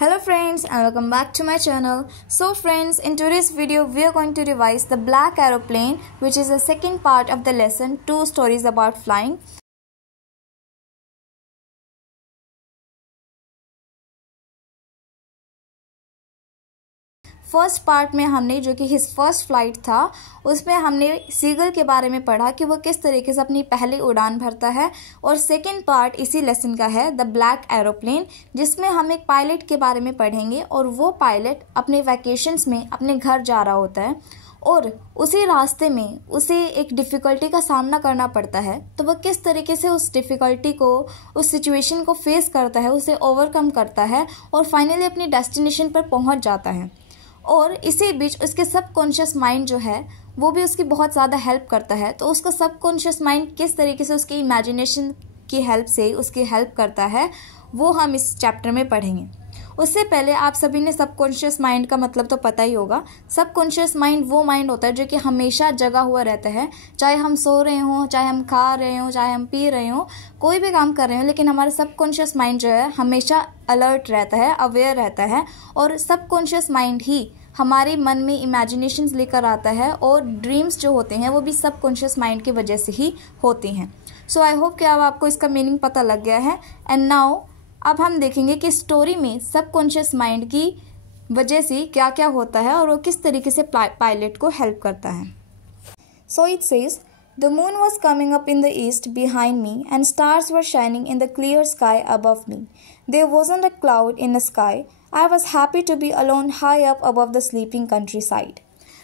Hello friends and welcome back to my channel. So friends, in today's video we are going to revise the Black Aeroplane, which is the second part of the lesson 2 stories about flying. First part में हमने जो कि his first flight था उसमें हमने seagull के बारे में पढ़ा कि वो किस तरीके से अपनी पहली उड़ान भरता है। और सेकंड पार्ट इसी लेसन का है द ब्लैक एरोप्लेन, जिसमें हम एक पायलट के बारे में पढ़ेंगे और वो पायलट अपने वैकेशंस में अपने घर जा रहा होता है और उसी रास्ते में उसे एक डिफ़िकल्टी का सामना करना पड़ता है। तो वह किस तरीके से उस डिफ़िकल्टी को, उस सिचुएशन को फेस करता है, उसे ओवरकम करता है और फाइनली अपनी डेस्टिनेशन पर पहुंच जाता है। और इसी बीच उसके सबकॉन्शियस माइंड जो है वो भी उसकी बहुत ज़्यादा हेल्प करता है। तो उसका सबकॉन्शियस माइंड किस तरीके से उसकी इमेजिनेशन की हेल्प से उसकी हेल्प करता है वो हम इस चैप्टर में पढ़ेंगे। उससे पहले आप सभी ने सबकॉन्शियस माइंड का मतलब तो पता ही होगा। सबकॉन्शियस माइंड वो माइंड होता है जो कि हमेशा जगा हुआ रहता है, चाहे हम सो रहे हों, चाहे हम खा रहे हों, चाहे हम पी रहे हों, कोई भी काम कर रहे हो, लेकिन हमारा सबकॉन्शियस माइंड जो है हमेशा अलर्ट रहता है, अवेयर रहता है। और सबकॉन्शियस माइंड ही हमारे मन में इमेजिनेशंस लेकर आता है और ड्रीम्स जो होते हैं वो भी सबकॉन्शियस माइंड की वजह से ही होती हैं। सो आई होप कि अब आपको इसका मीनिंग पता लग गया है। एंड नाउ अब हम देखेंगे कि स्टोरी में सबकॉन्शियस माइंड की वजह से क्या क्या होता है और वो किस तरीके से पायलट को हेल्प करता है। So it says The moon was coming up in the east behind me and stars were shining in the clear sky above me. There wasn't a cloud in the sky. I was happy to be alone high up above the sleeping countryside.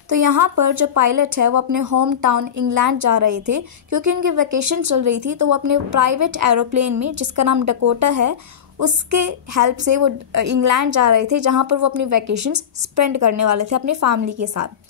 तो यहाँ पर जो pilot है वो अपने home town England जा रहे थे क्योंकि उनकी वैकेशन चल रही थी। तो वो अपने प्राइवेट एरोप्लेन में जिसका नाम डकोटा है उसके हेल्प से वो इंग्लैंड जा रहे थे जहाँ पर वो अपनी वैकेशंस स्पेंड करने वाले थे अपने फैमिली के साथ।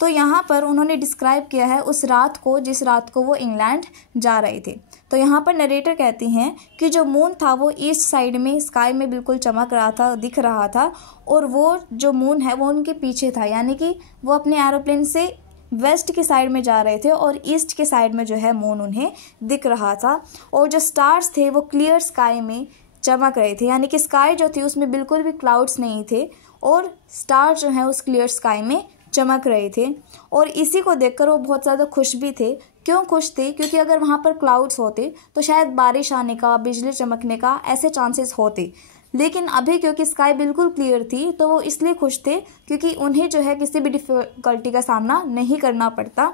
तो यहाँ पर उन्होंने डिस्क्राइब किया है उस रात को जिस रात को वो इंग्लैंड जा रहे थे। तो यहाँ पर नरेटर कहती हैं कि जो मून था वो ईस्ट साइड में स्काई में बिल्कुल चमक रहा था, दिख रहा था और वो जो मून है वो उनके पीछे था, यानी कि वो अपने एरोप्लेन से वेस्ट की साइड में जा रहे थे और ईस्ट के साइड में जो है मून उन्हें दिख रहा था। और जो स्टार्स थे वो क्लियर स्काई में चमक रहे थे, यानी कि स्काई जो थी उसमें बिल्कुल भी क्लाउड्स नहीं थे और स्टार जो है उस क्लियर स्काई में चमक रहे थे। और इसी को देखकर वो बहुत ज़्यादा खुश भी थे। क्यों खुश थे? क्योंकि अगर वहाँ पर क्लाउड्स होते तो शायद बारिश आने का, बिजली चमकने का ऐसे चांसेस होते, लेकिन अभी क्योंकि स्काई बिल्कुल क्लियर थी तो वो इसलिए खुश थे क्योंकि उन्हें जो है किसी भी डिफ़िकल्टी का सामना नहीं करना पड़ता,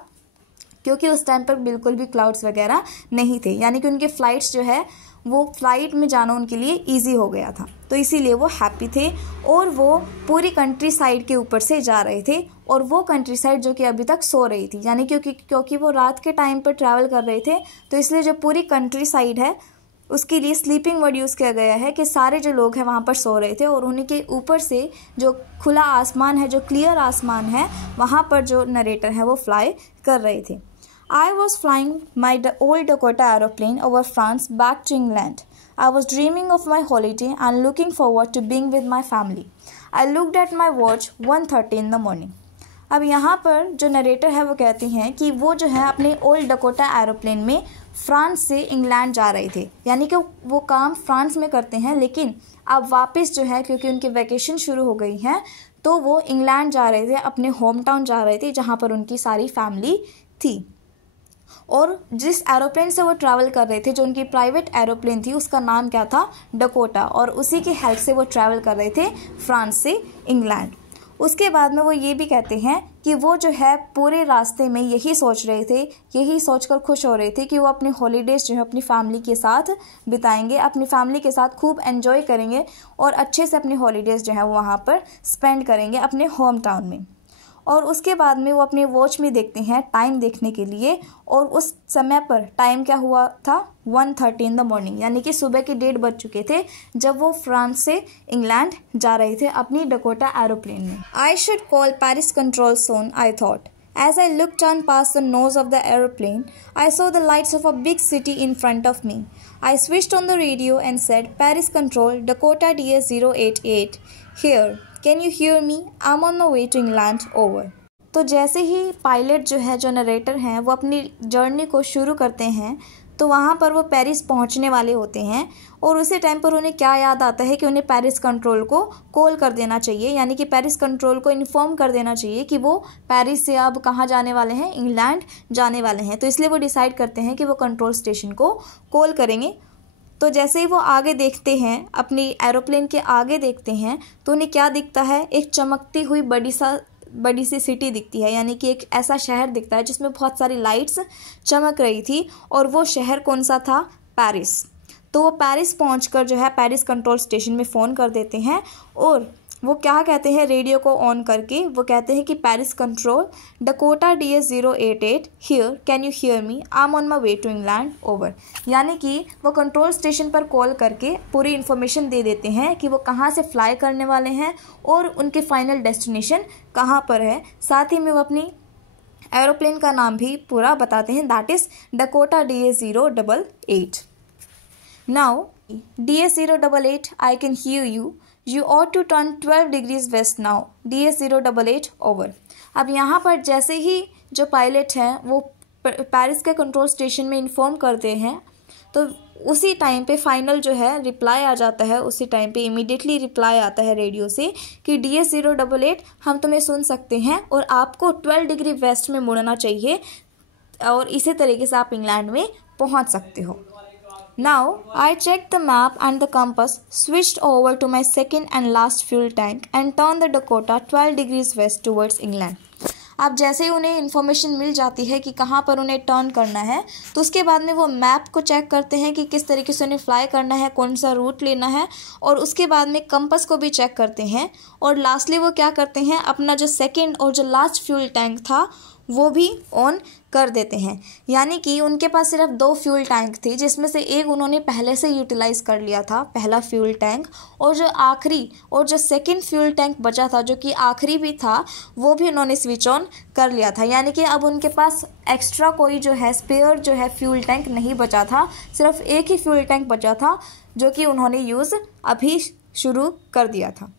क्योंकि उस टाइम पर बिल्कुल भी क्लाउड्स वगैरह नहीं थे, यानी कि उनके फ़्लाइट्स जो है वो फ्लाइट में जाना उनके लिए इजी हो गया था। तो इसीलिए वो हैप्पी थे और वो पूरी कंट्री साइड के ऊपर से जा रहे थे और वो कंट्री साइड जो कि अभी तक सो रही थी, यानी क्योंकि वो रात के टाइम पर ट्रैवल कर रहे थे तो इसलिए जो पूरी कंट्री साइड है उसके लिए स्लीपिंग वर्ड यूज़ किया गया है कि सारे जो लोग हैं वहाँ पर सो रहे थे और उन्हीं के ऊपर से जो खुला आसमान है, जो क्लियर आसमान है, वहाँ पर जो नरेटर है वो फ्लाई कर रहे थे। I was flying my old Dakota aeroplane over France back to England. I was dreaming of my holiday and looking forward to being with my family. I looked at my watch 1:30 in the morning. अब यहाँ पर जो narrator है वो कहती हैं कि वो जो है अपने ओल्ड डकोटा एरोप्लेन में फ्रांस से इंग्लैंड जा रहे थे, यानी कि वो काम फ्रांस में करते हैं लेकिन अब वापस जो है क्योंकि उनकी वैकेशन शुरू हो गई है तो वो इंग्लैंड जा रहे थे, अपने होम टाउन जा रहे थे जहाँ पर उनकी सारी फैमिली थी। और जिस एरोप्लेन से वो ट्रैवल कर रहे थे, जो उनकी प्राइवेट एरोप्लेन थी, उसका नाम क्या था? डकोटा। और उसी की हेल्प से वो ट्रैवल कर रहे थे फ्रांस से इंग्लैंड। उसके बाद में वो ये भी कहते हैं कि वो जो है पूरे रास्ते में यही सोच रहे थे, यही सोचकर खुश हो रहे थे कि वो अपनी हॉलीडेज़ जो है अपनी फैमिली के साथ बिताएंगे, अपनी फैमिली के साथ खूब एंजॉय करेंगे और अच्छे से अपनी हॉलीडेज़ जो है वो वहाँ पर स्पेंड करेंगे अपने होम टाउन में। और उसके बाद में वो अपने वॉच में देखते हैं टाइम देखने के लिए और उस समय पर टाइम क्या हुआ था? 1:30 इन द मॉर्निंग, यानी कि सुबह के 1:30 बज चुके थे जब वो फ्रांस से इंग्लैंड जा रहे थे अपनी डकोटा एरोप्लेन में। I should call Paris control soon, I thought. As I looked down past the nose of the aeroplane, I saw the lights of a big city in front of me. I switched on the radio and said, Paris Control, Dakota DS088, here. Can you hear me? I'm on the way to England. Over. तो जैसे ही pilot जो है, जो narrator हैं, वो अपनी journey को शुरू करते हैं तो वहाँ पर वो पेरिस पहुँचने वाले होते हैं और उसी टाइम पर उन्हें क्या याद आता है कि उन्हें पेरिस कंट्रोल को कॉल कर देना चाहिए, यानी कि पेरिस कंट्रोल को इन्फॉर्म कर देना चाहिए कि वो पेरिस से अब कहाँ जाने वाले हैं, इंग्लैंड जाने वाले हैं। तो इसलिए वो डिसाइड करते हैं कि वो कंट्रोल स्टेशन को कॉल करेंगे। तो जैसे ही वो आगे देखते हैं, अपनी एरोप्लेन के आगे देखते हैं, तो उन्हें क्या दिखता है, एक चमकती हुई बड़ी सी सिटी दिखती है, यानी कि एक ऐसा शहर दिखता है जिसमें बहुत सारी लाइट्स चमक रही थी। और वो शहर कौन सा था, पेरिस। तो वो पेरिस पहुंचकर जो है पेरिस कंट्रोल स्टेशन में फ़ोन कर देते हैं और वो क्या कहते हैं, रेडियो को ऑन करके वो कहते हैं कि Paris control, Dakota DS088 here, can you hear me, I am on my way to England, over. यानी कि वो कंट्रोल स्टेशन पर कॉल करके पूरी इन्फॉर्मेशन दे देते हैं कि वो कहाँ से फ्लाई करने वाले हैं और उनके फाइनल डेस्टिनेशन कहाँ पर है। साथ ही में वो अपनी एरोप्लेन का नाम भी पूरा बताते हैं, that is Dakota DS088। Now DS088, I can hear you, You ought to turn 12 degrees west now, DS088 over। अब यहाँ पर जैसे ही जो पायलट हैं वो पेरिस के कंट्रोल स्टेशन में इन्फॉर्म करते हैं, तो उसी टाइम पे फाइनल जो है रिप्लाई आ जाता है, उसी टाइम पे इमीडिएटली रिप्लाई आता है रेडियो से कि DS088 हम तुम्हें सुन सकते हैं और आपको 12 डिग्री वेस्ट में मुड़ना चाहिए और इसी तरीके से आप इंग्लैंड में पहुँच सकते हो। Now, I checked the map and the compass, switched over to my second and last fuel tank and turned the Dakota 12 degrees west towards England। अब जैसे ही उन्हें इन्फॉर्मेशन मिल जाती है कि कहाँ पर उन्हें टर्न करना है, तो उसके बाद में वो मैप को चेक करते हैं कि किस तरीके से उन्हें फ्लाई करना है, कौन सा रूट लेना है, और उसके बाद में कंपस को भी चेक करते हैं। और लास्टली वो क्या करते हैं, अपना जो सेकेंड और जो लास्ट फ्यूल टैंक था वो भी ऑन कर देते हैं। यानी कि उनके पास सिर्फ 2 फ्यूल टैंक थी, जिसमें से एक उन्होंने पहले से यूटिलाइज़ कर लिया था, पहला फ्यूल टैंक, और जो सेकंड फ्यूल टैंक बचा था, जो कि आखिरी भी था, वो भी उन्होंने स्विच ऑन कर लिया था। यानी कि अब उनके पास एक्स्ट्रा कोई जो है स्पेयर जो है फ्यूल टैंक नहीं बचा था, सिर्फ एक ही फ्यूल टैंक बचा था जो कि उन्होंने यूज़ अभी शुरू कर दिया था।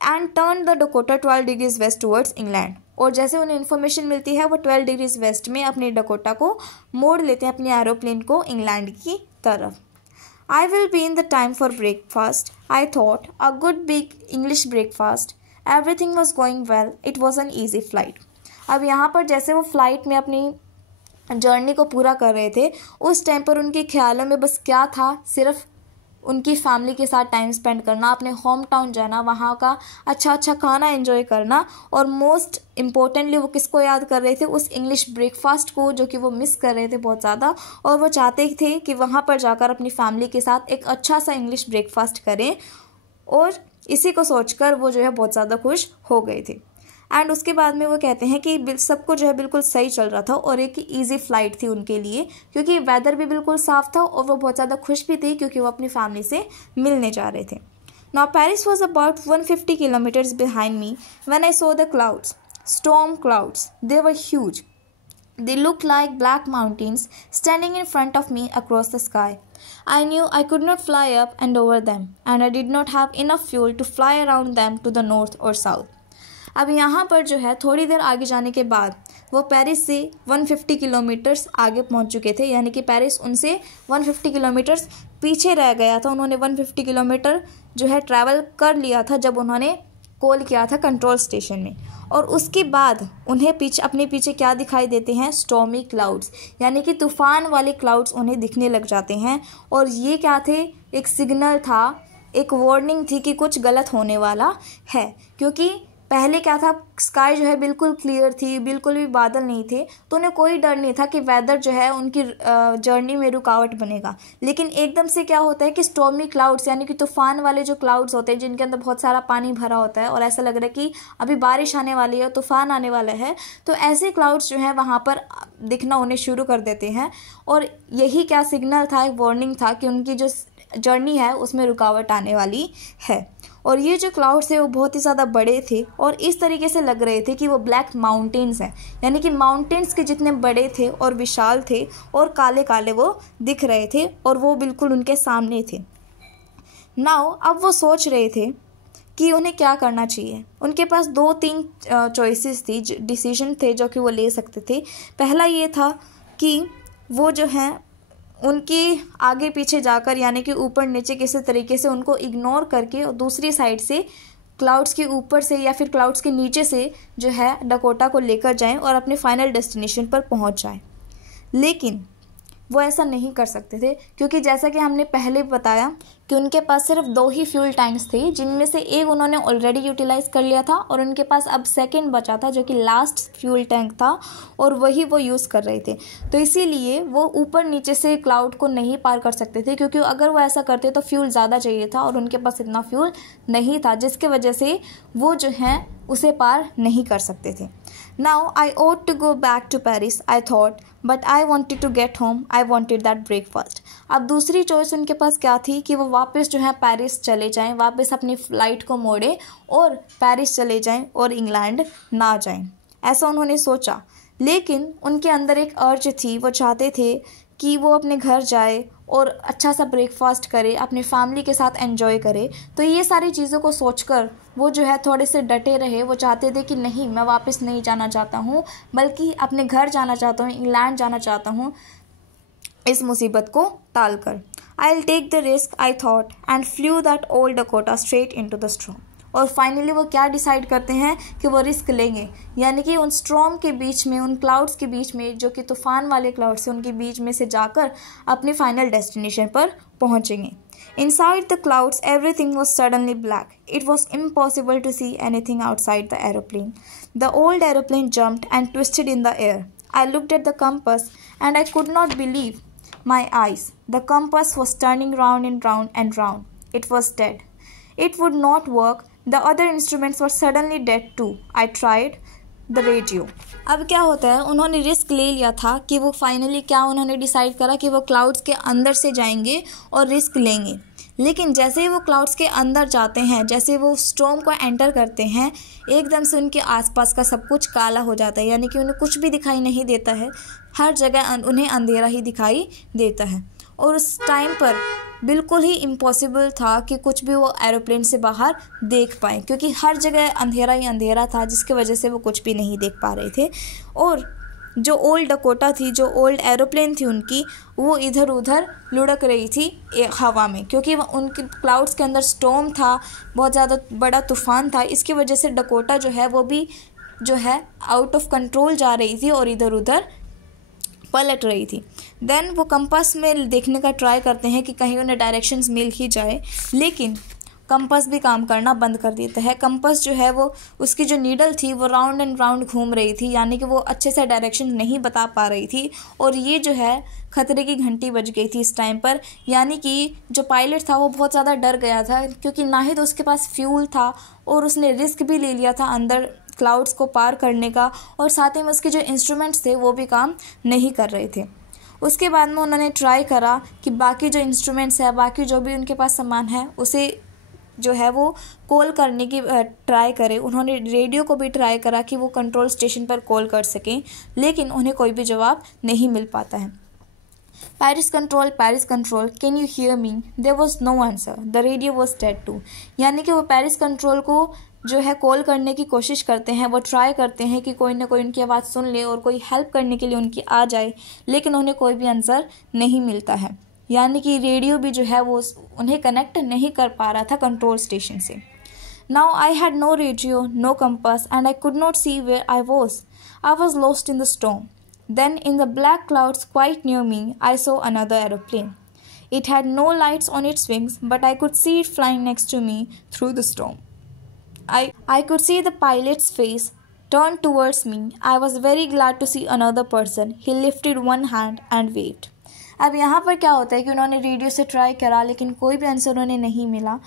And turn the Dakota 12 degrees west towards England. और जैसे उन्हें इन्फॉर्मेशन मिलती है वो 12 डिग्रीज वेस्ट में अपने डकोटा को मोड़ लेते हैं, अपने एरोप्लेन को इंग्लैंड की तरफ। I will be in the time for breakfast, I thought, a good big English breakfast, everything was going well, it was an easy flight. अब यहाँ पर जैसे वो फ्लाइट में अपनी जर्नी को पूरा कर रहे थे, उस टाइम पर उनके ख्यालों में बस क्या था, सिर्फ उनकी फैमिली के साथ टाइम स्पेंड करना, अपने होम टाउन जाना, वहाँ का अच्छा खाना एंजॉय करना, और मोस्ट इम्पोर्टेंटली वो किसको याद कर रहे थे, उस इंग्लिश ब्रेकफास्ट को, जो कि वो मिस कर रहे थे बहुत ज़्यादा। और वो चाहते थे कि वहाँ पर जाकर अपनी फैमिली के साथ एक अच्छा सा इंग्लिश ब्रेकफास्ट करें, और इसी को सोचकर वो जो है बहुत ज़्यादा खुश हो गए थे। एंड उसके बाद में वो कहते हैं कि सबको जो है बिल्कुल सही चल रहा था और एक ईजी फ्लाइट थी उनके लिए, क्योंकि वेदर भी बिल्कुल साफ था और वो बहुत ज़्यादा खुश भी थी क्योंकि वो अपनी फैमिली से मिलने जा रहे थे। Now Paris was about 150 kilometres behind me when I so the clouds, storm clouds, they were huge, they looked like black mountains standing in front of me across the sky. I knew I could not fly up and over them, and I did not have enough fuel to fly around them to the north or south. अब यहाँ पर जो है थोड़ी देर आगे जाने के बाद वो पेरिस से 150 किलोमीटर्स आगे पहुँच चुके थे, यानी कि पेरिस उनसे 150 किलोमीटर्स पीछे रह गया था। उन्होंने 150 किलोमीटर जो है ट्रैवल कर लिया था जब उन्होंने कॉल किया था कंट्रोल स्टेशन में। और उसके बाद उन्हें अपने पीछे क्या दिखाई देते हैं, स्टॉर्मी क्लाउड्स, यानी कि तूफ़ान वाले क्लाउड्स उन्हें दिखने लग जाते हैं। और ये क्या थे, एक सिग्नल था, एक वार्निंग थी कि कुछ गलत होने वाला है। क्योंकि पहले क्या था, स्काई जो है बिल्कुल क्लियर थी, बिल्कुल भी बादल नहीं थे, तो उन्हें कोई डर नहीं था कि वेदर जो है उनकी जर्नी में रुकावट बनेगा। लेकिन एकदम से क्या होता है कि स्टॉर्मी क्लाउड्स, यानी कि तूफान वाले जो क्लाउड्स होते हैं जिनके अंदर बहुत सारा पानी भरा होता है और ऐसा लग रहा है कि अभी बारिश आने वाली है, तूफान आने वाला है, तो ऐसे क्लाउड्स जो है वहाँ पर दिखना उन्हें शुरू कर देते हैं। और यही क्या सिग्नल था, एक वार्निंग था कि उनकी जो जर्नी है उसमें रुकावट आने वाली है। और ये जो क्लाउड्स थे वो बहुत ही ज़्यादा बड़े थे और इस तरीके से लग रहे थे कि वो ब्लैक माउंटेन्स हैं, यानी कि माउंटेन्स के जितने बड़े थे और विशाल थे और काले काले वो दिख रहे थे और वो बिल्कुल उनके सामने थे। नाउ अब वो सोच रहे थे कि उन्हें क्या करना चाहिए। उनके पास 2-3 चॉइसेस थी, डिसीजन थे जो कि वो ले सकते थे। पहला ये था कि वो जो है उनकी आगे पीछे जाकर यानी कि ऊपर नीचे किसी तरीके से उनको इग्नोर करके और दूसरी साइड से क्लाउड्स के ऊपर से या फिर क्लाउड्स के नीचे से जो है डकोटा को लेकर जाएं और अपने फाइनल डेस्टिनेशन पर पहुंच जाएं। लेकिन वो ऐसा नहीं कर सकते थे क्योंकि जैसा कि हमने पहले बताया कि उनके पास सिर्फ 2 ही फ्यूल टैंक्स थे, जिनमें से एक उन्होंने ऑलरेडी यूटिलाइज कर लिया था और उनके पास अब सेकंड बचा था जो कि लास्ट फ्यूल टैंक था और वही वो यूज़ कर रहे थे। तो इसीलिए वो ऊपर नीचे से क्लाउड को नहीं पार कर सकते थे, क्योंकि अगर वो ऐसा करते तो फ्यूल ज़्यादा चाहिए था और उनके पास इतना फ्यूल नहीं था, जिसके वजह से वो जो है उसे पार नहीं कर सकते थे। Now I ought to go back to Paris, I thought, but I wanted to get home. I wanted that breakfast. अब दूसरी चॉइस उनके पास क्या थी कि वो वापस जो है पेरिस चले जाएं, वापस अपनी फ़्लाइट को मोड़े और पेरिस चले जाएं और इंग्लैंड ना जाएं। ऐसा उन्होंने सोचा, लेकिन उनके अंदर एक अर्ज थी, वो चाहते थे कि वो अपने घर जाए और अच्छा सा ब्रेकफास्ट करे, अपने फैमिली के साथ एंजॉय करे। तो ये सारी चीज़ों को सोचकर वो जो है थोड़े से डटे रहे। वो चाहते थे कि नहीं, मैं वापस नहीं जाना चाहता हूँ, बल्कि अपने घर जाना चाहता हूँ, इंग्लैंड जाना चाहता हूँ इस मुसीबत को टाल कर। I will take the risk, I thought, and flew that old Dakota straight into the storm. और फाइनली वो क्या डिसाइड करते हैं कि वो रिस्क लेंगे, यानी कि उन स्ट्रॉम के बीच में, उन क्लाउड्स के बीच में जो कि तूफ़ान वाले क्लाउड्स हैं, उनके बीच में से जाकर अपने फाइनल डेस्टिनेशन पर पहुंचेंगे। Inside the clouds, everything was suddenly black. It was impossible to see anything outside the aeroplane. The old aeroplane jumped and twisted in the air. I looked at the compass and I could not believe my eyes. The compass was turning round and round and round. It was dead. It would not work. The other instruments were suddenly dead too. I tried the radio. अब क्या होता है, उन्होंने risk ले लिया था कि वो फाइनली क्या उन्होंने डिसाइड करा कि वो क्लाउड्स के अंदर से जाएंगे और रिस्क लेंगे। लेकिन जैसे ही वो क्लाउड्स के अंदर जाते हैं, जैसे वो स्टॉर्म को एंटर करते हैं, एकदम से उनके आसपास का सब कुछ काला हो जाता है, यानी कि उन्हें कुछ भी दिखाई नहीं देता है। हर जगह उन्हें अंधेरा ही दिखाई देता है। और उस टाइम पर बिल्कुल ही इम्पॉसिबल था कि कुछ भी वो एरोप्लेन से बाहर देख पाएँ, क्योंकि हर जगह अंधेरा ही अंधेरा था, जिसकी वजह से वो कुछ भी नहीं देख पा रहे थे। और जो ओल्ड डकोटा थी, जो ओल्ड एरोप्लेन थी उनकी, वो इधर उधर लुढ़क रही थी हवा में, क्योंकि उनके क्लाउड्स के अंदर स्टॉर्म था, बहुत ज़्यादा बड़ा तूफ़ान था। इसकी वजह से डकोटा जो है वो भी जो है आउट ऑफ कंट्रोल जा रही थी और इधर उधर पलट रही थी। देन वो कंपास में देखने का ट्राई करते हैं कि कहीं उन्हें डायरेक्शंस मिल ही जाए, लेकिन कंपास भी काम करना बंद कर देता है। कंपास जो है वो, उसकी जो नीडल थी वो राउंड एंड राउंड घूम रही थी, यानी कि वो अच्छे से डायरेक्शन नहीं बता पा रही थी। और ये जो है खतरे की घंटी बज गई थी इस टाइम पर, यानी कि जो पायलट था वो बहुत ज़्यादा डर गया था, क्योंकि ना ही तो उसके पास फ्यूल था और उसने रिस्क भी ले लिया था अंदर क्लाउड्स को पार करने का, और साथ ही में उसके जो इंस्ट्रूमेंट्स थे वो भी काम नहीं कर रहे थे। उसके बाद में उन्होंने ट्राई करा कि बाकी जो इंस्ट्रूमेंट्स है, बाकी जो भी उनके पास सामान है, उसे जो है वो कॉल करने की ट्राई करें। उन्होंने रेडियो को भी ट्राई करा कि वो कंट्रोल स्टेशन पर कॉल कर सकें, लेकिन उन्हें कोई भी जवाब नहीं मिल पाता है। Paris control, can you hear me? There was no answer. The radio was dead too. यानी कि वो पेरिस कंट्रोल को जो है कॉल करने की कोशिश करते हैं, वो ट्राई करते हैं कि कोई ना कोई उनकी आवाज़ सुन ले और कोई हेल्प करने के लिए उनकी आ जाए, लेकिन उन्हें कोई भी आंसर नहीं मिलता है। यानी कि रेडियो भी जो है वो उन्हें कनेक्ट नहीं कर पा रहा था कंट्रोल स्टेशन से। Now I had no radio, no compass, and I could not see where I was. I was lost in the storm. Then in the black clouds quite near me, I saw another aeroplane. It had no lights on its wings, but I could see it flying next to me through the storm. I could see the pilot's face turned towards me. I was very glad to see another person. He lifted one hand and waved. अब यहाँ पर क्या होता है कि उन्होंने radio से try करा, लेकिन कोई भी आंसर उन्हें नहीं मिला।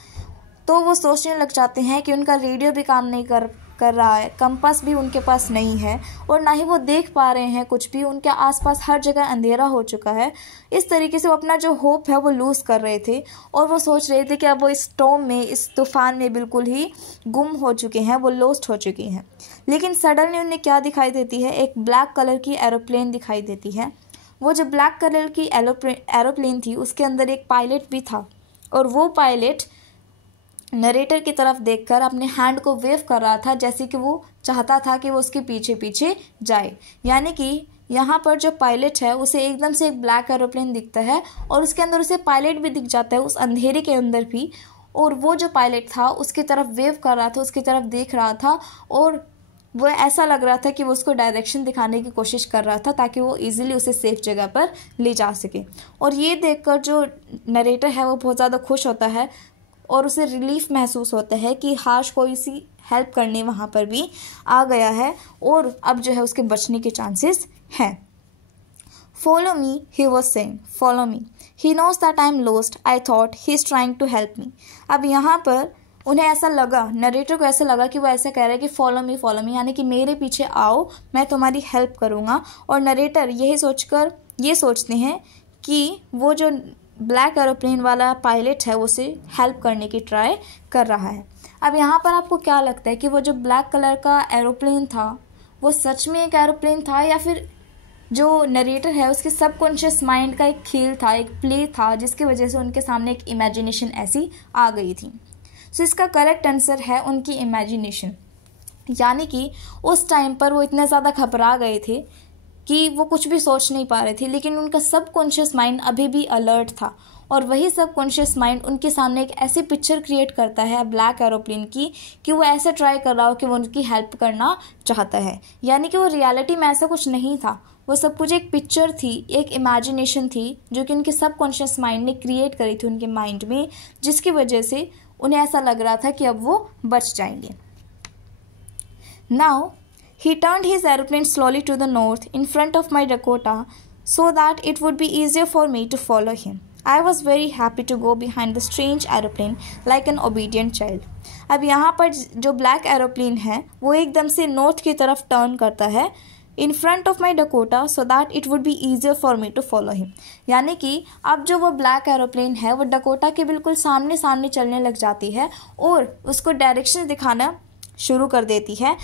तो वो सोचने लग जाते हैं कि उनका रेडियो भी काम नहीं कर रहा है, कंपास भी उनके पास नहीं है, और ना ही वो देख पा रहे हैं कुछ भी। उनके आसपास हर जगह अंधेरा हो चुका है। इस तरीके से वो अपना जो होप है वो लूज़ कर रहे थे, और वो सोच रहे थे कि अब वो इस स्टॉर्म में, इस तूफ़ान में बिल्कुल ही गुम हो चुके हैं, वो लॉस्ट हो चुकी हैं। लेकिन सडनली उन्हें क्या दिखाई देती है, एक ब्लैक कलर की एरोप्लेन दिखाई देती है। वो जो ब्लैक कलर की एरोप्लेन थी उसके अंदर एक पायलट भी था, और वो पायलट नरेटर की तरफ देखकर अपने हैंड को वेव कर रहा था, जैसे कि वो चाहता था कि वो उसके पीछे पीछे जाए। यानी कि यहाँ पर जो पायलट है उसे एकदम से एक ब्लैक एरोप्लेन दिखता है और उसके अंदर उसे पायलट भी दिख जाता है उस अंधेरे के अंदर भी। और वो जो पायलट था उसकी तरफ वेव कर रहा था, उसकी तरफ देख रहा था और वो ऐसा लग रहा था कि वो उसको डायरेक्शन दिखाने की कोशिश कर रहा था ताकि वो इजीली उसे सेफ जगह पर ले जा सके। और ये देखकर जो नरेटर है वो बहुत ज़्यादा खुश होता है और उसे रिलीफ महसूस होता है कि हाश कोई सी हेल्प करने वहाँ पर भी आ गया है और अब जो है उसके बचने के चांसेस हैं। Follow me, he was saying. Follow me. He knows that I am lost. I thought he is trying to help me. अब यहाँ पर उन्हें ऐसा लगा, नरेटर को ऐसा लगा कि वो ऐसा कह रहा है कि फॉलो मी, यानी कि मेरे पीछे आओ, मैं तुम्हारी हेल्प करूँगा। और नरेटर यही सोचकर ये सोचते हैं कि वो जो ब्लैक एरोप्लेन वाला पायलट है उसे हेल्प करने की ट्राई कर रहा है। अब यहाँ पर आपको क्या लगता है कि वो जो ब्लैक कलर का एरोप्लेन था वो सच में एक एरोप्लेन था या फिर जो नरेटर है उसके सबकॉन्शियस माइंड का एक खेल था, एक प्ले था जिसकी वजह से उनके सामने एक इमेजिनेशन ऐसी आ गई थी? सो इसका करेक्ट आंसर है उनकी इमेजिनेशन। यानी कि उस टाइम पर वो इतने ज़्यादा घबरा गए थे कि वो कुछ भी सोच नहीं पा रहे थे, लेकिन उनका सबकॉन्शियस माइंड अभी भी अलर्ट था और वही सबकॉन्शियस माइंड उनके सामने एक ऐसी पिक्चर क्रिएट करता है ब्लैक एरोप्लेन की कि वो ऐसे ट्राई कर रहा हो कि वो उनकी हेल्प करना चाहता है। यानी कि वो रियलिटी में ऐसा कुछ नहीं था, वो सब कुछ एक पिक्चर थी, एक इमेजिनेशन थी जो कि उनके सबकॉन्शियस माइंड ने क्रिएट करी थी उनके माइंड में, जिसकी वजह से उन्हें ऐसा लग रहा था कि अब वो बच जाएंगे। Now he turned his aeroplane slowly to the north in front of my Dakota so that it would be easier for me to follow him. I was very happy to go behind the strange aeroplane like an obedient child. अब यहाँ पर जो black aeroplane है वो एकदम से north की तरफ टर्न करता है in front of my Dakota so that it would be easier for me to follow him. यानी कि अब जो वो ब्लैक एरोप्लेन है वो डकोटा के बिल्कुल सामने सामने चलने लग जाती है और उसको डायरेक्शन दिखाना शुरू कर देती है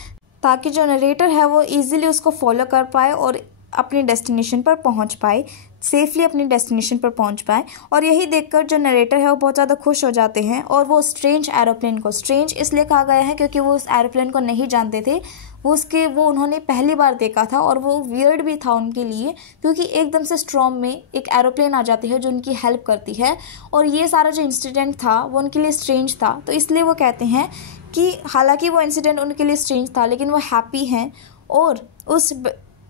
ताकि जो नरेटर है वो इजीली उसको फॉलो कर पाए और अपनी डेस्टिनेशन पर पहुंच पाए, सेफली अपनी डेस्टिनेशन पर पहुंच पाए। और यही देखकर जो नरेटर है वो बहुत ज़्यादा खुश हो जाते हैं और वो स्ट्रेंज एरोप्लेन को, स्ट्रेंज इसलिए कहा गया है क्योंकि वो उस एरोप्लेन को नहीं जानते थे, वो उन्होंने पहली बार देखा था और वो वियर्ड भी था उनके लिए क्योंकि एकदम से स्टॉर्म में एक एरोप्लेन आ जाती है जो उनकी हेल्प करती है और ये सारा जो इंसिडेंट था वो उनके लिए स्ट्रेंज था। तो इसलिए वो कहते हैं कि हालांकि वो इंसिडेंट उनके लिए स्ट्रेंज था लेकिन वो हैप्पी हैं और उस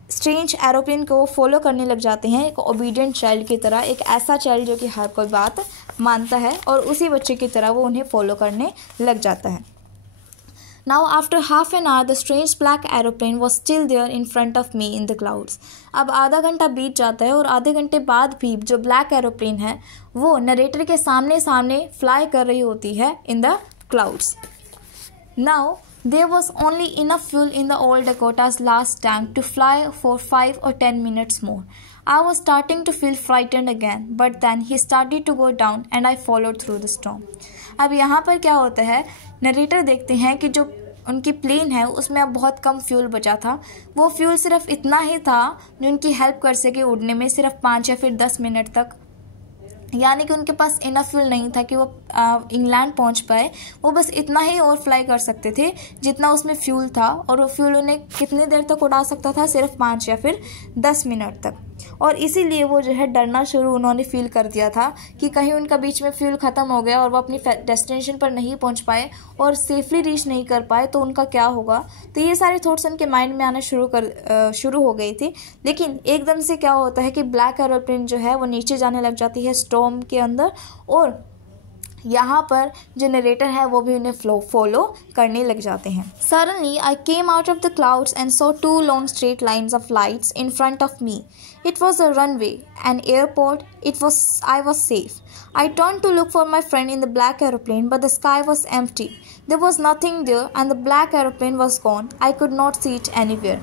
स्ट्रेंज एरोप्लेन को वो फॉलो करने लग जाते हैं एक ओबीडियंट चाइल्ड की तरह, एक ऐसा चाइल्ड जो कि हर कोई बात मानता है और उसी बच्चे की तरह वो उन्हें फॉलो करने लग जाता है। Now after half an hour the strange black aeroplane was still there in front of me in the clouds. अब आधा घंटा बीत जाता है और आधे घंटे बाद भी जो ब्लैक एरोप्लेन है वो नरेटर के सामने सामने फ्लाई कर रही होती है in the clouds. Now there was only enough fuel in the old Dakota's last tank to fly for 5 or 10 minutes more. I was starting to feel frightened again, but then he started to go down and I followed through the storm. अब यहाँ पर क्या होता है, narrator देखते हैं कि जो उनकी प्लेन है उसमें अब बहुत कम फ्यूल बचा था। वो फ्यूल सिर्फ इतना ही था जो उनकी हेल्प कर सके उड़ने में सिर्फ 5 या फिर 10 मिनट तक, यानी कि उनके पास इनफ फ्यूल नहीं था कि वो इंग्लैंड पहुंच पाए। वो बस इतना ही और फ्लाई कर सकते थे जितना उसमें फ्यूल था और वो फ्यूल उन्हें कितनी देर तक उड़ा सकता था, सिर्फ 5 या फिर 10 मिनट तक। और इसीलिए वो जो है डरना शुरू उन्होंने फील कर दिया था कि कहीं उनका बीच में फ्यूल ख़त्म हो गया और वो अपनी डेस्टिनेशन पर नहीं पहुंच पाए और सेफली रीच नहीं कर पाए तो उनका क्या होगा। तो ये सारे थॉट्स उनके माइंड में आना शुरू हो गई थी। लेकिन एकदम से क्या होता है कि ब्लैक एरोप्लेन जो है वो नीचे जाने लग जाती है स्टॉर्म के अंदर और यहाँ पर जो नरेटर है वो भी उन्हें फॉलो करने लग जाते हैं। Suddenly I came out of the clouds and saw 2 long straight lines of lights in front of me. It was a runway, an airport. I was safe. I turned to look for my friend in the black aeroplane, but the sky was empty. There was nothing there and the black aeroplane was gone. I could not see it anywhere.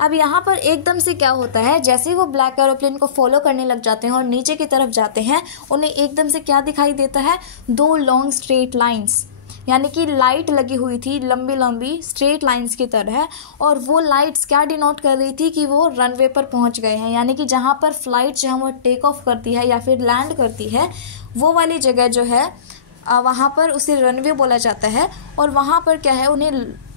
अब यहाँ पर एकदम से क्या होता है, जैसे ही वो ब्लैक एरोप्लेन को फॉलो करने लग जाते हैं और नीचे की तरफ जाते हैं उन्हें एकदम से क्या दिखाई देता है, 2 लॉन्ग स्ट्रेट लाइंस, यानी कि लाइट लगी हुई थी लंबी लंबी स्ट्रेट लाइंस की तरह। और वो लाइट्स क्या डिनोट कर रही थी कि वो रनवे पर पहुंच गए हैं, यानी कि जहाँ पर फ्लाइट जो है वो टेक ऑफ करती है या फिर लैंड करती है वो वाली जगह जो है वहाँ पर उसे रनवे बोला जाता है। और वहाँ पर क्या है, उन्हें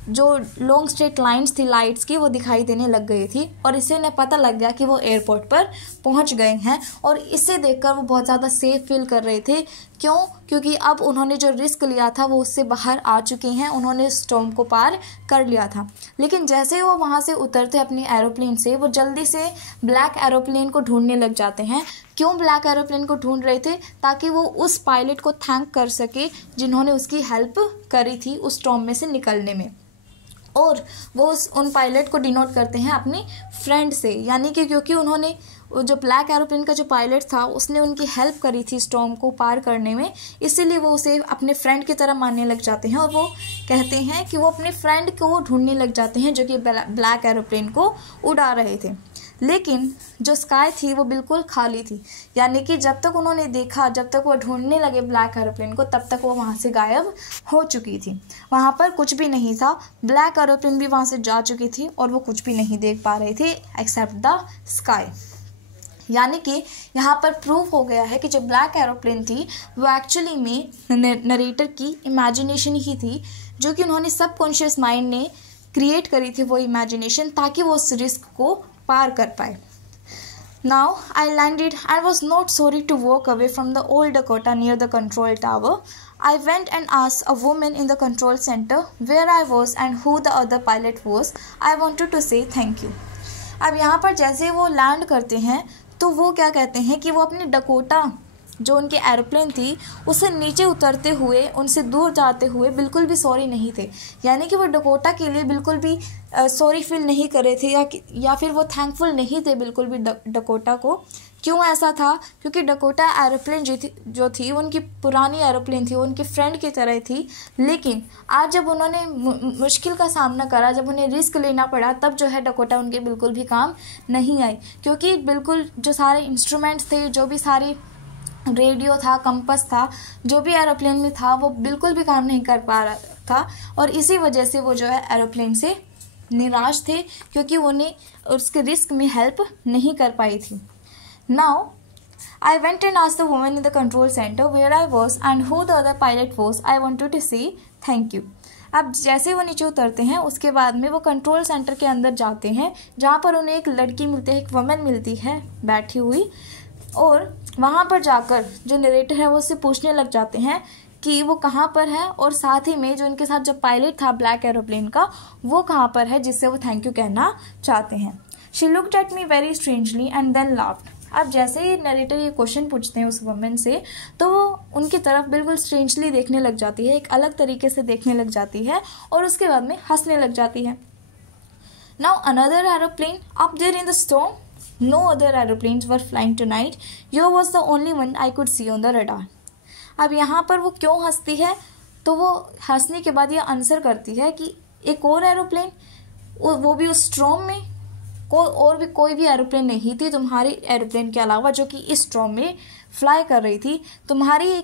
जो लॉन्ग स्ट्रेट लाइंस थी लाइट्स की वो दिखाई देने लग गई थी और इससे उन्हें पता लग गया कि वो एयरपोर्ट पर पहुंच गए हैं और इसे देखकर वो बहुत ज़्यादा सेफ फील कर रहे थे। क्यों? क्योंकि अब उन्होंने जो रिस्क लिया था वो उससे बाहर आ चुके हैं, उन्होंने स्टॉर्म को पार कर लिया था। लेकिन जैसे ही वो वहाँ से उतरते अपनी एरोप्लेन से, वो जल्दी से ब्लैक एरोप्लेन को ढूंढने लग जाते हैं। क्यों ब्लैक एरोप्लेन को ढूंढ रहे थे? ताकि वो उस पायलट को थैंक कर सके जिन्होंने उसकी हेल्प करी थी उस स्टॉर्म में से निकलने में। और वो उन पायलट को डिनोट करते हैं अपनी फ्रेंड से, यानी कि क्योंकि उन्होंने जो ब्लैक एरोप्लेन का जो पायलट था उसने उनकी हेल्प करी थी स्टॉर्म को पार करने में, इसीलिए वो उसे अपने फ्रेंड की तरह मानने लग जाते हैं और वो कहते हैं कि वो अपने फ्रेंड को ढूंढने लग जाते हैं जो कि ब्लैक एरोप्लेन को उड़ा रहे थे। लेकिन जो स्काई थी वो बिल्कुल खाली थी, यानी कि जब तक उन्होंने देखा, जब तक वो ढूंढने लगे ब्लैक एरोप्लेन को, तब तक वो वहाँ से गायब हो चुकी थी। वहाँ पर कुछ भी नहीं था, ब्लैक एरोप्लेन भी वहाँ से जा चुकी थी और वो कुछ भी नहीं देख पा रहे थे एक्सेप्ट द स्काई। यानी कि यहाँ पर प्रूव हो गया है कि जो ब्लैक एरोप्लेन थी वो एक्चुअली में नरेटर की इमेजिनेशन ही थी, जो कि उन्होंने सबकॉन्शियस माइंड ने क्रिएट करी थी वो इमेजिनेशन, ताकि वो उस रिस्क को पार कर पाए। Now I landed and was not sorry to walk away from the old Dakota near the control tower. I went and asked a woman in the control center where I was and who the other pilot was. I wanted to say thank you. अब यहाँ पर जैसे वो land करते हैं तो वो क्या कहते हैं कि वो अपनी डकोटा जो उनकी एरोप्लेन थी उसे नीचे उतरते हुए, उनसे दूर जाते हुए बिल्कुल भी सॉरी नहीं थे। यानी कि वो डकोटा के लिए बिल्कुल भी सॉरी फील नहीं करे थे या फिर वो थैंकफुल नहीं थे बिल्कुल भी डकोटा को। क्यों ऐसा था? क्योंकि डकोटा एरोप्लेन जो थी उनकी पुरानी एरोप्लेन थी, उनकी फ्रेंड की तरह थी। लेकिन आज जब उन्होंने मुश्किल का सामना करा, जब उन्हें रिस्क लेना पड़ा, तब जो है डकोटा उनके बिल्कुल भी काम नहीं आई, क्योंकि बिल्कुल जो सारे इंस्ट्रूमेंट्स थे, जो भी सारी रेडियो था, कंपास था, जो भी एरोप्लेन में था, वो बिल्कुल भी काम नहीं कर पा रहा था और इसी वजह से वो जो है एरोप्लेन से निराश थे, क्योंकि उन्हें उसके रिस्क में हेल्प नहीं कर पाई थी। Now I went and asked the woman in the control center where I was and who the other pilot was. I wanted to say thank you. अब जैसे वो नीचे उतरते हैं उसके बाद में वो कंट्रोल सेंटर के अंदर जाते हैं, जहाँ पर उन्हें एक लड़की मिलती है, एक वुमन मिलती है बैठी हुई, और वहाँ पर जाकर जो नरेटर है वो उससे पूछने लग जाते हैं कि वो कहाँ पर है और साथ ही में जो उनके साथ जो पायलट था ब्लैक एरोप्लेन का वो कहाँ पर है, जिससे वो थैंक यू कहना चाहते हैं। She looked at me very strangely and then laughed. अब जैसे ही नरेटर ये क्वेश्चन पूछते हैं उस वुमन से, तो वो उनकी तरफ बिल्कुल स्ट्रेंजली देखने लग जाती है, एक अलग तरीके से देखने लग जाती है और उसके बाद में हंसने लग जाती है। Now another aeroplane up there in the storm, no other aeroplanes were flying tonight. You was the only one I could see on the radar. अब यहाँ पर वो क्यों हंसती है? तो वो हंसने के बाद ये आंसर करती है कि एक और एरोप्लेन, वो भी उस स्टॉर्म में, कोई भी एरोप्लेन नहीं थी तुम्हारी एरोप्लेन के अलावा जो कि इस स्टॉर्म में फ्लाई कर रही थी। तुम्हारी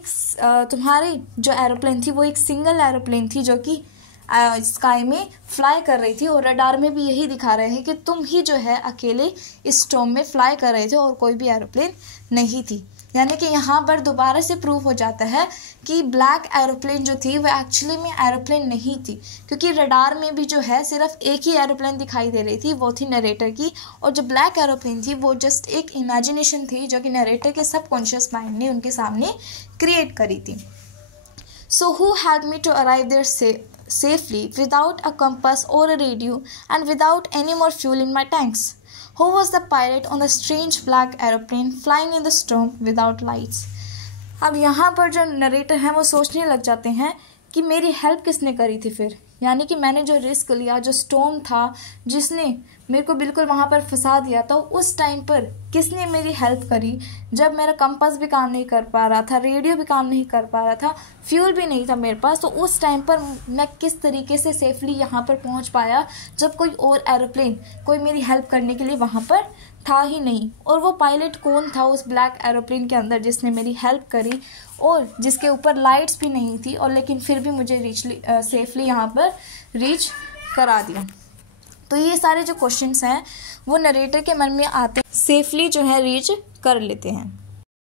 जो एरोप्लेन थी वो एक सिंगल एरोप्लेन थी जो कि स्काई में फ्लाई कर रही थी और रडार में भी यही दिखा रहे हैं कि तुम ही जो है अकेले इस स्टॉर्म में फ्लाई कर रहे थे और कोई भी एरोप्लेन नहीं थी। यानी कि यहाँ पर दोबारा से प्रूव हो जाता है कि ब्लैक एरोप्लेन जो थी वो एक्चुअली में एरोप्लेन नहीं थी, क्योंकि रडार में भी जो है सिर्फ एक ही एरोप्लेन दिखाई दे रही थी, वो थी नरेटर की, और जो ब्लैक एरोप्लेन थी वो जस्ट एक इमेजिनेशन थी जो कि नरेटर के सबकॉन्शियस माइंड ने उनके सामने क्रिएट करी थी। So who help me to arrive there safely without a compass or a radio and without any more fuel in my tanks? Who was the pilot on the strange black aeroplane flying in the storm without lights? अब यहाँ पर जो narrator हैं वो सोचने लग जाते हैं कि मेरी हेल्प किसने करी थी फिर, यानी कि मैंने जो रिस्क लिया, जो स्टॉर्म था जिसने मेरे को बिल्कुल वहाँ पर फंसा दिया था, उस टाइम पर किसने मेरी हेल्प करी जब मेरा कंपास भी काम नहीं कर पा रहा था, रेडियो भी काम नहीं कर पा रहा था, फ्यूल भी नहीं था मेरे पास, तो उस टाइम पर मैं किस तरीके से सेफली यहाँ पर पहुँच पाया जब कोई और एरोप्लेन, कोई मेरी हेल्प करने के लिए वहाँ पर था ही नहीं। और वो पायलट कौन था उस ब्लैक एरोप्लेन के अंदर जिसने मेरी हेल्प करी और जिसके ऊपर लाइट्स भी नहीं थी, और लेकिन फिर भी मुझे सेफली यहाँ पर रीच करा दिया। तो ये सारे जो क्वेश्चंस हैं वो नरेटर के मन में आते सेफली जो है रीच कर लेते हैं।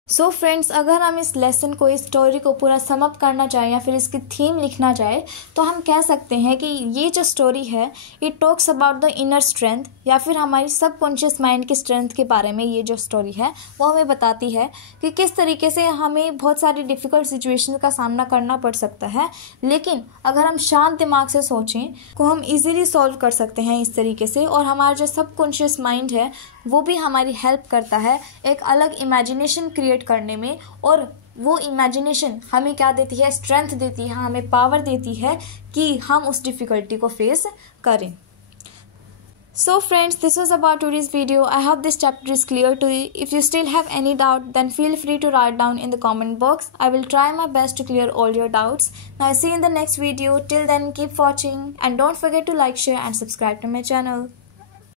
सो फ्रेंड्स, अगर हम इस लेसन को, इस स्टोरी को पूरा सम अप करना चाहें या फिर इसकी थीम लिखना चाहे तो हम कह सकते हैं कि ये जो स्टोरी है it talks about the inner strength, या फिर हमारी सबकॉन्शियस माइंड की स्ट्रेंथ के बारे में ये जो स्टोरी है वो हमें बताती है कि किस तरीके से हमें बहुत सारी डिफ़िकल्ट सिचुएशन का सामना करना पड़ सकता है, लेकिन अगर हम शांत दिमाग से सोचें तो हम इजीली सॉल्व कर सकते हैं इस तरीके से। और हमारा जो सबकॉन्शियस माइंड है वो भी हमारी हेल्प करता है एक अलग इमेजिनेशन क्रिएट करने में, और वो इमेजिनेशन हमें क्या देती है, स्ट्रेंथ देती है, हमें पावर देती है कि हम उस डिफ़िकल्टी को फेस करें। So friends, this was about today's video. I hope this chapter is clear to you. If you still have any doubt, then feel free to write down in the comment box. I will try my best to clear all your doubts. Now see you in the next video. Till then, keep watching and don't forget to like, share and subscribe to my channel.